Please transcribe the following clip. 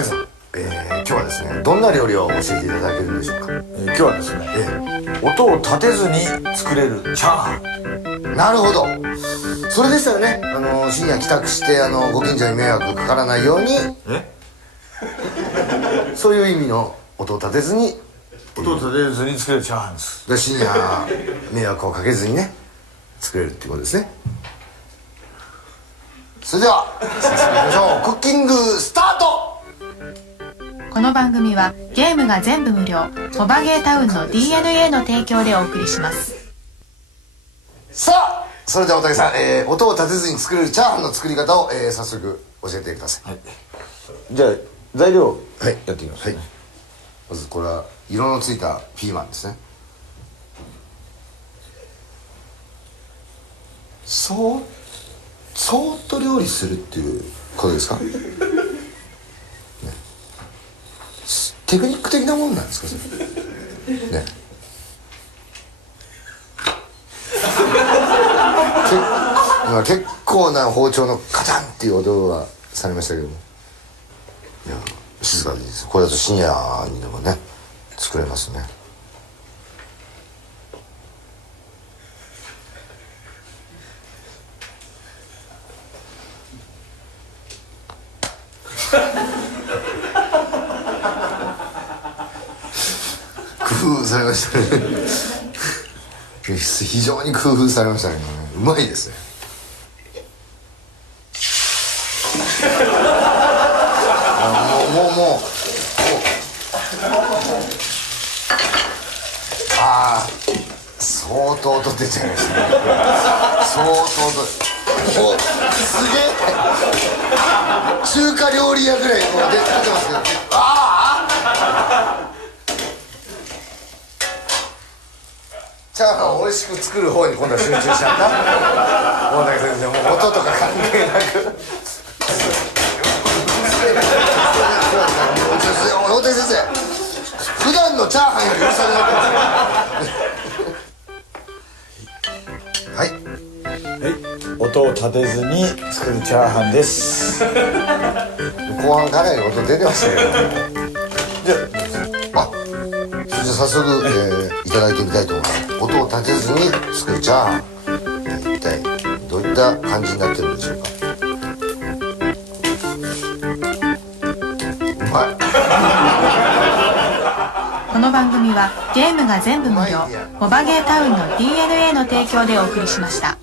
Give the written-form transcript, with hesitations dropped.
竹さん、今日はですね、どんな料理を教えていただけるんでしょうか。今日はですね、音を立てずに作れるチャーハン。なるほど。それでしたらね、深夜帰宅してご近所に迷惑かからないように、そういう意味の音を立てずに、音を立てずに作れるチャーハンです。で深夜迷惑をかけずにね、作れるっていうことですね。それでは早速いきましょう。クッキングスタート。この番組はゲームが全部無料モバゲータウンの DNA の提供でお送りします。さあ、それでは大竹さん、音を立てずに作れるチャーハンの作り方を、早速教えてください。じゃあ材料はい、やっていきます、はい。まずこれは色のついたピーマンですね。そーっと料理するっていうことですか、ね、テクニック的なもんなんですかそれね。今結構な包丁のカチャンっていう音がされましたけども、いや静かでいいです。これだと深夜にでもね作れますね。工夫されましたね非常に工夫されましたね。うまいですね。もうああ相当音出ちゃいましたね。相当音すげえ中華料理屋ぐらいもう出てますけど、チャーハンを美味しく作る方に今度は集中しちゃった大竹先生。もう音とか関係なく大竹先生、普段のチャーハンよりうるさくなってます。はい、音を立てずに作るチャーハンです。後半かなり音出てましたけど、じゃあ早速、いただいてみたいと思います。音を立てずに作るチャーハン、一体どういった感じになってるんでしょうか。うまい。この番組はゲームが全部無料モバゲータウンの DNA の提供でお送りしました。